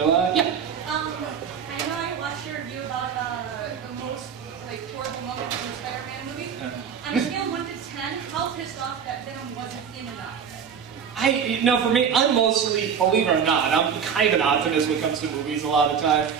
So, yeah. I know I watched your review about the most horrible moment from the Spider-Man movie. On a scale of 1 to 10, how pissed off that Venom wasn't in enough? For me, I'm mostly, believe it or not, I'm kind of an optimist when it comes to movies a lot of the time.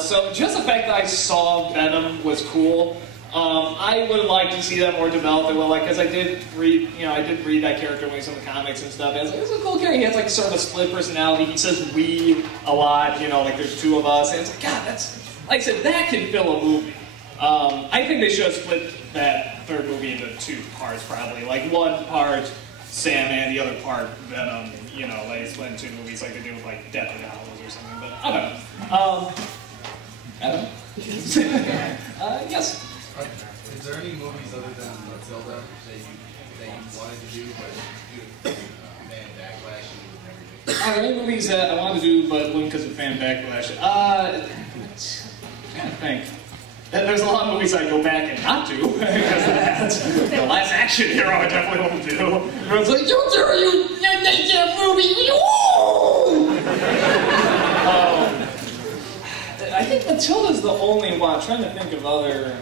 So just the fact that I saw Venom was cool. I would like to see that more developed. Because I did read, that character when he's in the comics and stuff. And it's a cool character. He has like sort of a split personality. He says "we" a lot. There's two of us, and it's like, God, that's like I said, that can fill a movie. I think they should have split that third movie into 2 parts, probably. Like one part Sandman, the other part Venom. Like split into 2 movies, like they do with like Death of the Hallows or something. But I don't know. Adam? Yes. Is there any movies other than Zelda that you wanted to do but fan backlash and everything? Are there any movies that I wanted to do but wouldn't because of fan backlash? I'm trying to think. There's a lot of movies I go back and not do because of that. The Last Action Hero I definitely won't do. Everyone's like, you make that movie! I think Matilda's the only one. I'm trying to think of other...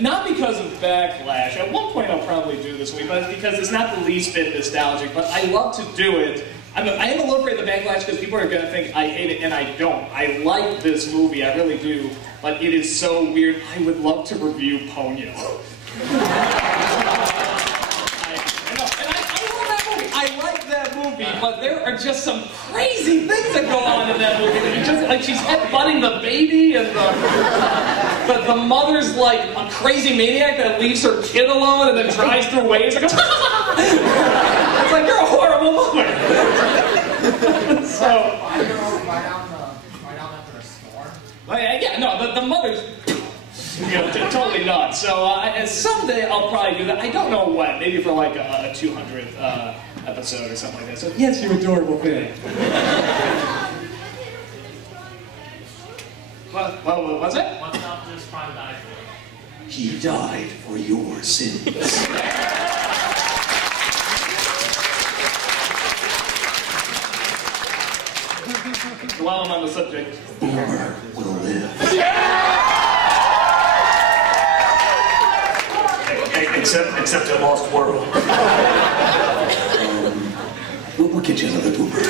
Not because of backlash. At one point I'll probably do this movie, but it's because it's not the least bit nostalgic. But I love to do it. I am a little afraid of the backlash because people are going to think I hate it, and I don't. I like this movie, I really do. But it is so weird. I would love to review Ponyo. I like that movie, but there are just some crazy things that go on in that movie. She's headbutting the baby, and the mother's like a crazy maniac that leaves her kid alone and then drives through waves. It's like, you're a horrible mother. So. Right down after a storm? Yeah, no, the mother's. Totally not. So someday I'll probably do that. I don't know when. Maybe for like a 200th episode or something like that. So yes, you adorable thing. What's it? What's Optimus Prime died for? He died for your sins. While I'm on the subject, Boomer will live. Except in Lost World. We'll get you another Boomer.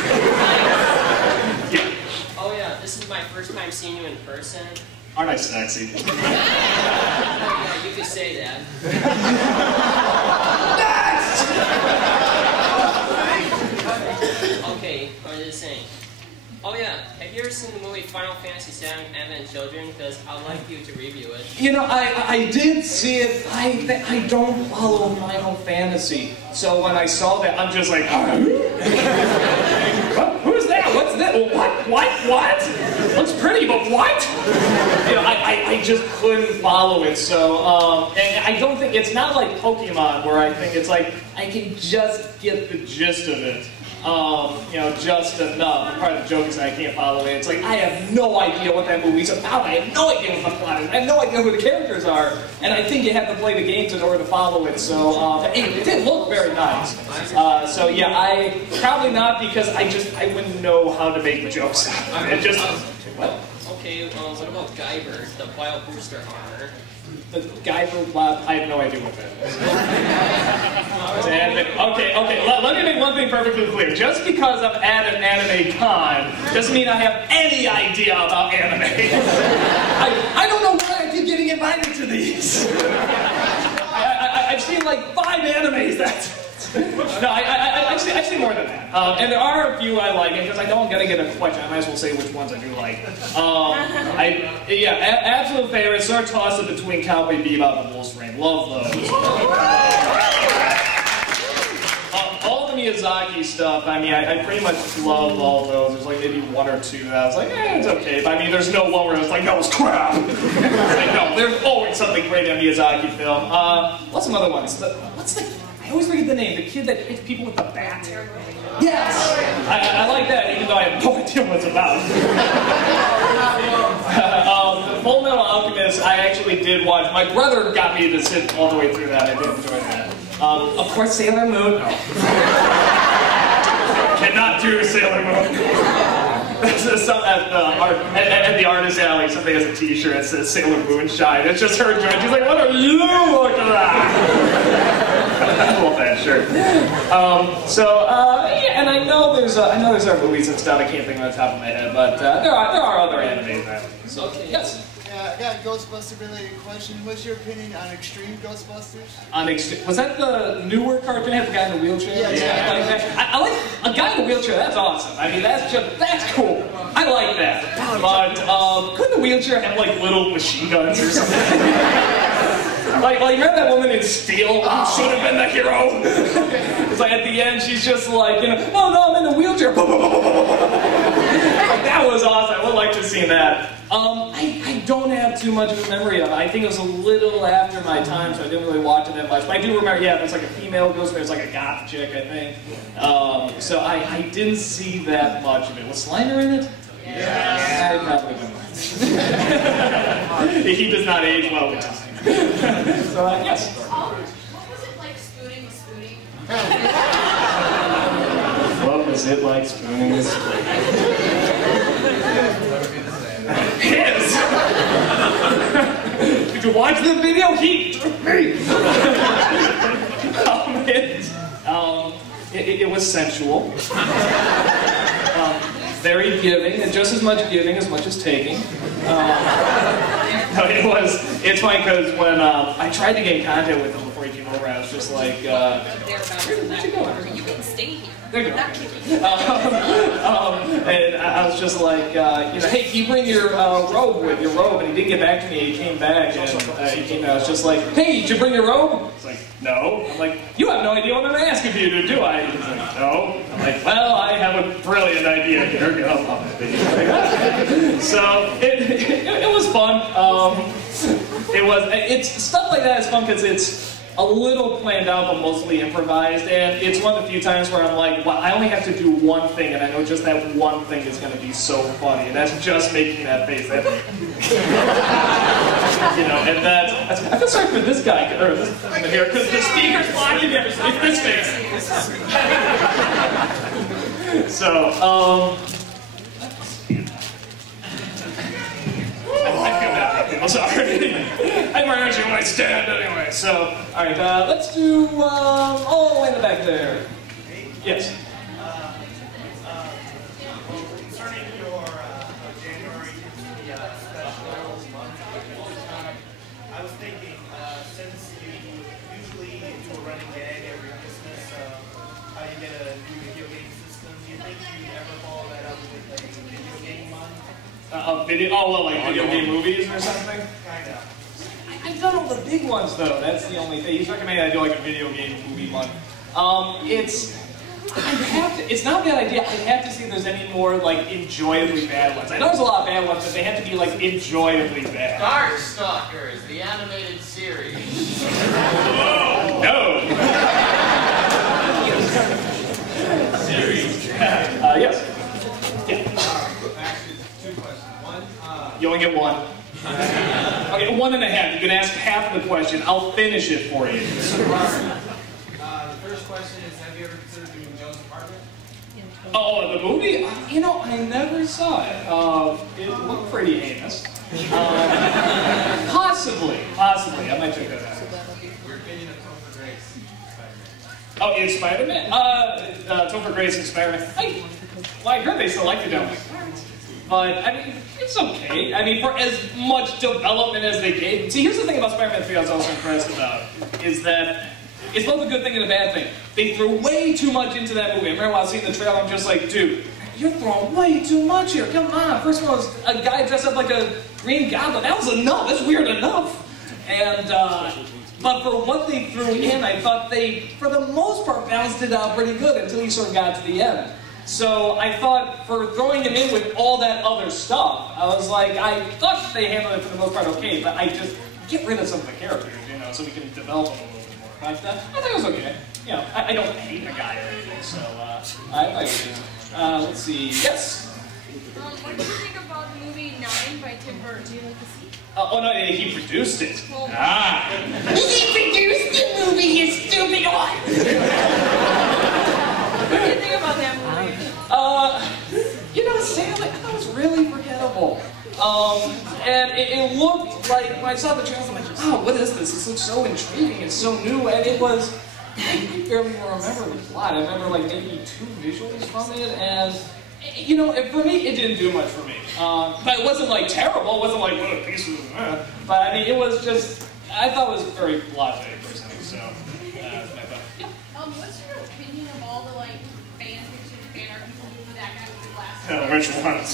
Yeah. Oh yeah, this is my first time seeing you in person. Aren't I sexy? Yeah, you could say that. Okay, what was I saying? Oh yeah, have you ever seen the movie Final Fantasy VII Emma and Children? Because I'd like you to review it. I did see it. I don't follow Final Fantasy. So when I saw that, I'm just like, who's that? What's that? What? Looks pretty, but what? I just couldn't follow it. So, and I don't think, it's not like Pokemon where I think it's like, I can just get the gist of it. Just enough. Part of the joke is that I can't follow it. It's like, I have no idea what that movie's about. I have no idea what the plot is. I have no idea who the characters are. And I think you have to play the games in order to follow it. So, it did look very nice. So yeah, I probably not because I wouldn't know how to make the jokes. It just, what? Okay, what about Guyver, the Bio Booster armor? The guy from I have no idea what that is. Okay, let me make one thing perfectly clear. Just because I'm at an anime con doesn't mean I have any idea about anime. I don't know why I keep getting invited to these. I've seen like 5 animes, that's no, I've seen more than that. And there are a few I like, and because I don't gotta get a question, I might as well say which ones I do like. Absolute favorites. Sort of toss it between Cowboy Bebop and Wolf's Rain. Love those. All the Miyazaki stuff, I mean, I pretty much love all those. There's like maybe 1 or 2 that I was like, it's okay. But I mean, there's no one where I was like, that was crap. Like, no, there's always something great in a Miyazaki film. What's some other ones? I always forget the name. The kid that hits people with the bat. Yes! I like that, even though I have no idea what it's about. The Full Metal Alchemist, I actually did watch. My brother got me to sit all the way through that. I did enjoy that. Of course, Sailor Moon. No. Cannot do Sailor Moon. at the artist alley, somebody has a T-shirt that says Sailor Moonshine. It's just her dressed. She's like, "What are you looking at?" I love that shirt. Yeah, and I know there's other movies and stuff. I can't think of the top of my head, but there are other animes that. So yes. I got a Ghostbuster-related question. What's your opinion on Extreme Ghostbusters? Was that the newer cartoon? Had the guy in the wheelchair? Yeah. I like a guy in a wheelchair. That's awesome. I mean, that's cool. I like that. But couldn't the wheelchair have like little machine guns or something? Like remember that woman in Steel who should have been the hero? It's like at the end she's just like, oh no, I'm in the wheelchair. That was awesome. I would like to have seen that. I don't have too much of a memory of it. I think it was a little after my time, so I didn't really watch it that much. But I do remember, yeah, there's like a female ghost, there's like a goth chick, I think. So I didn't see that much of it. Was Slimer in it? Yeah. I probably don't. He does not age well with time. So, yes. What was it like spooning with spooning? What was it like spooning with spooning? His! Did you watch the video? He took me! It was sensual. Very giving, and just as much giving as much as taking. It's funny because when I tried to get in contact with him before he came over, I was just like, where'd you go? You can stay here. There you go. And I was just like, hey, can you bring your robe with your robe? And he didn't get back to me. He came back, and I was just like, hey, did you bring your robe? He's like, no. I'm like, you have no idea what I'm asking you to do. He's like, no. I'm like, well, I have a brilliant idea here. So it was fun. It's stuff like that is fun because it's a little planned out, but mostly improvised, and it's one of the few times where I'm like, well, I only have to do one thing, and I know just that one thing is going to be so funny, and that's just making that face. And I feel sorry for this guy, or this here, because the speaker's blocking this face. So, I feel bad. I'm sorry. I'm actually on my stand anyway. So, all right, let's do all the way in the back there. Yes. Concerning your January special month, I was thinking since you usually do a running gag every Christmas, how you get a new video game system, do you think you'd ever follow that up with a video game month? Video game movies or something? Kinda. I've done all the big ones though. That's the only thing. He's recommending I do like a video game movie month. It's not a bad idea. I'd have to see if there's any more like enjoyably bad ones. I know there's a lot of bad ones, but they have to be like enjoyably bad. Darkstalkers, the animated series. No. Series. Yes. Yeah. Actually, two questions. One, You only get one. Okay, 1.5. You can ask half the question. I'll finish it for you. the first question is, have you ever considered doing Joe's Apartment? Oh, the movie? I never saw it. It looked pretty heinous. Possibly. I might check that out. Your opinion of Topher Grace, Spider-Man? Oh, in Spider-Man? Topher Grace in Spider-Man. I heard they selected him. But, I mean, it's okay. I mean, for as much development as they gave. See, here's the thing about Spider-Man 3 I was also impressed about, is that it's both a good thing and a bad thing. They threw way too much into that movie. I remember when I was seeing the trailer, I'm just like, dude, you're throwing way too much here. Come on. First of all, it was a guy dressed up like a Green Goblin. That was enough. That's weird enough. And, but for what they threw in, I thought they, for the most part, balanced it out pretty good until you sort of got to the end. So I thought for throwing him in with all that other stuff, I was like, I thought they handled it for the most part okay, but I just get rid of some of the characters, so we can develop them a little bit more. But I thought it was okay. I don't hate the guy or anything, so I like it. Let's see. Yes? What do you think about the movie 9 by Tim Burton? Do you like to see? Oh no, he produced it. Well, He produced the movie, you stupid one! What do you think about that movie? Sadly, I thought it was wonderful. And it looked like, when I saw the trailer, I'm like, wow, what is this? This looks so intriguing, it's so new, and it was, I barely even remember the plot. I remember like maybe 2 visuals from it, and you know, for me, it didn't do much for me. But it wasn't like terrible, it wasn't like, what a piece of, but I mean, it was just, I thought it was very blasé personally, so, that's my thought. What's your opinion of all the like fan fiction, fan art people do with that guy with the glasses? Which ones?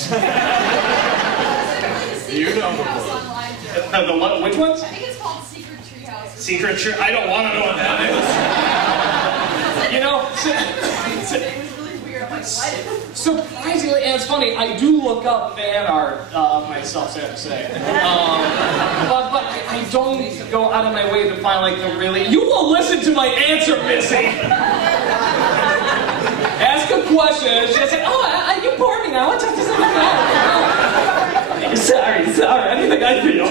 You know the what? Which ones? I think it's called Secret Treehouse. Secret Tree. I don't want to know what that is. You know. It was really weird. I'm like, what? Surprisingly, and it's funny, I do look up fan art myself, sad to say. But I don't go out of my way to find like the really. You will listen to my answer, Missy. Ask a question, and she'll say, "Oh, you bored me now. Let's talk to something else." Sorry. Anything I feel.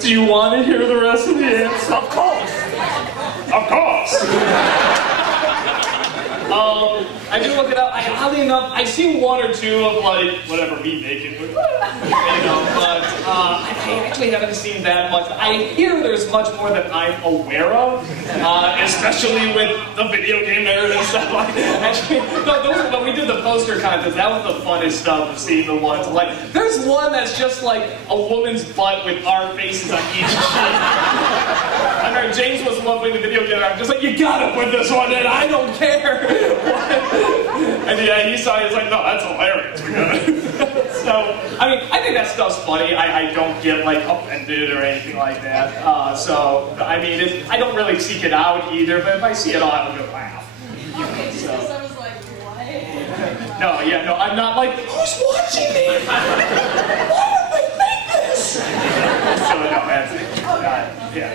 Do you want to hear the rest of the answer? Of course. Of course. I do look it up. Oddly enough, I've seen 1 or 2 of like whatever me naked, but I actually haven't seen that much. I hear there's much more that I'm aware of, especially with the video game nerd and stuff like that. Actually, when we did the poster contest, that was the funnest stuff to see the ones. Like, there's one that's just like a woman's butt with our faces on each sheet. I remember James was loving the video game. I'm just like, you gotta put this one in. I don't care. And yeah, he saw it. He's like, no, that's hilarious. We got it. So, I mean, I think that stuff's funny. I don't get like offended or anything like that. So, I mean, I don't really seek it out either. But if I see it, I'll have a good laugh. Okay, so I was like, what? No, I'm not like, who's watching me? Why would they make this? So no, that's it. Yeah.